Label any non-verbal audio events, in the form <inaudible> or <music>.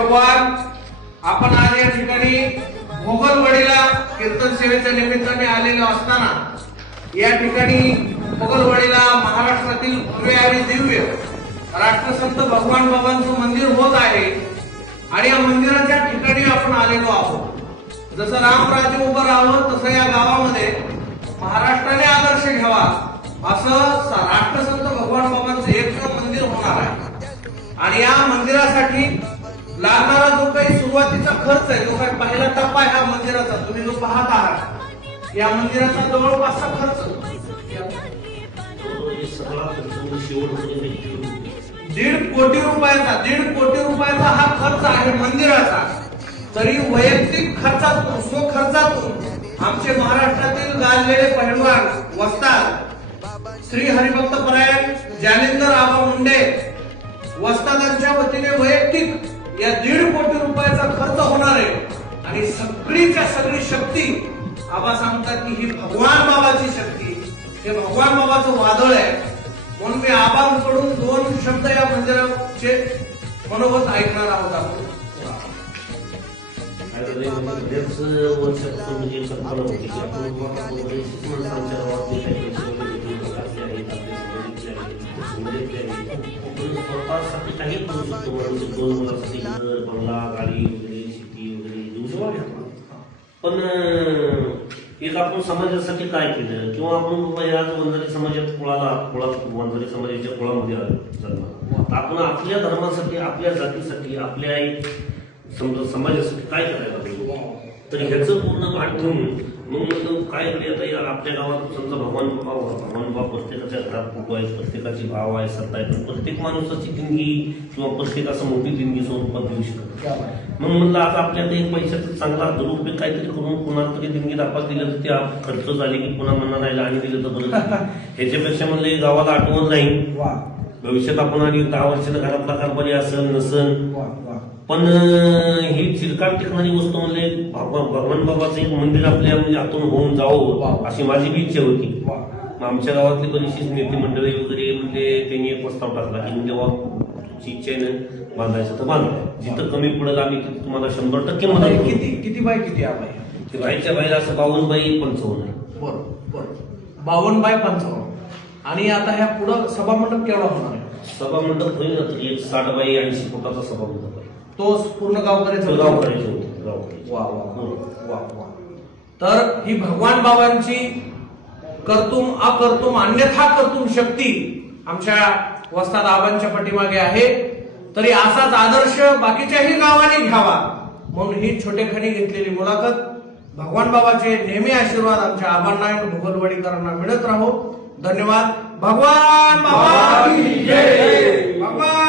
भगवान आपण आज या ठिकाणी मोगलवाडीला कीर्तन सेवेच्या निमित्ताने आलेलो असताना या ठिकाणी मोगलवाडीला महाराष्ट्रातील भव्य आणि दिव्य राष्ट्रसंत भगवान बाबांचं मंदिर होत आहे आणि या मंदिराच्या ठिकाणी आपण आलेलो आहोत. जसं रामराज्य उभं राहावं तसं या गावामध्ये महाराष्ट्राने आदर्श घ्यावा असं राष्ट्रसंत भगवान बाबांचं एक मंदिर होणार आहे. आणि या मंदिरासाठी सुरुवातीचा खर्च आहे जो काही पहिला टप्पा आहे हा मंदिराचा तुम्ही जो पाहत आहात या मंदिराचा जवळपासचा खर्च. दीड कोटी रुपयाचा दीड कोटी रुपयाचा हा खर्च आहे मंदिराचा. तरी वैयक्तिक खर्चातून स्वखर्चातून आमचे महाराष्ट्रातील गाजलेले पहिलवान वस्ताद श्री हरिभक्त परायण जालिंदर आबा मुंडे वस्तादांच्या वतीने वैयक्तिक या दीड कोटी रुपयाचा खर्च होणार आहे. आणि सगळीच्या सगळी शक्ती आबा सांगतात की ही भगवान बाबाची शक्ती. हे भगवान बाबाचं वादळ आहे. म्हणून मी आबांकडून दोन शब्द या मंदिराचे मनोगत ऐकणार आहोत आपण. काही स्वतःसाठी काही करू शकतो दोन मुलांसाठी घर बंगला गाडी वगैरे शेती वगैरे देऊ शकतो पण अं, एक आपण समाजासाठी काय केलं? किंवा आपण बाबा या वंजारी समाजात कुळाला कुळात वंजारी समाजाच्या कुळामध्ये आलो जन्माला आपण आपल्या धर्मासाठी आपल्या जातीसाठी आपल्या समजा समाजासाठी काय करायला पाहिजे? तर ह्याचं पूर्ण भान ठेवून मग म्हणलं काय करूया आता यार आपल्या गावात समजा भगवान बाबा भगवान बाबा प्रत्येकाच्या घरात फोटो आहे प्रत्येकाची भाव आहे सत्ता आहे पण प्रत्येक माणसाची देणगी किंवा प्रत्येकाचं मोठी देणगी स्वरूपात देऊ शकत. मग म्हणलं आता आपल्याकडे एक पैशाचा चांगला दुरुपयोग काहीतरी करून कुणाला तरी देणगी दाखवा दिलं तर ते खर्च झाले की पुन्हा म्हणणार नाही आणि दिलं तर बरं <laughs> ह्याच्यापेक्षा म्हणलं गावाला आठवण नाही भविष्यात आपण आणि दहा वर्षानं घरातला कारभारी असेल वा. पण ही चिरकाट टिकणारी वस्तू म्हणजे भगवान भगवान बाबाचं एक मंदिर आपल्या म्हणजे हातून होऊन जावं अशी माझी बी इच्छा होती. आमच्या गावातली बरीचशी नेते मंडळी वगैरे म्हणजे त्यांनी एक प्रस्ताव टाकला की म्हणजे तुमची इच्छा आहे ना बांधायचं तर बांधा. जिथं कमी पडेल आम्ही तिथं तुम्हाला शंभर टक्के मदत करू. किती किती बाय किती? ते बाईच्या बाहेर असं बावन्न बाई पंचावन्न आहे. बरं बरं. बावन्न बाय पंचावन्न. आणि आता ह्या पुढं सभामंडप केवढा होणार आहे? सभा मंडप होईल ना तरी एक साठ बाई ऐंशी फुटाचा सभा मंडप आहे. तो पूर्ण गावकऱ्याचा तो गाव करायचे होते गाव करायचे. वा वा. वा वा. तर ही भगवान बाबांची कर्तुम अकर्तुम अन्यथा कर्तुम शक्ती आमच्या वस्ताद आबांच्या पाठीमागे आहे. तरी असाच आदर्श बाकीच्याही गावांनी घ्यावा. म्हणून ही छोटेखानी घेतलेली मुलाखत. भगवान बाबाचे नेहमी आशीर्वाद आमच्या आबांना भुगलवाडीकरांना मिळत राहो. धन्यवाद. भगवान बाबा की जय! भगवान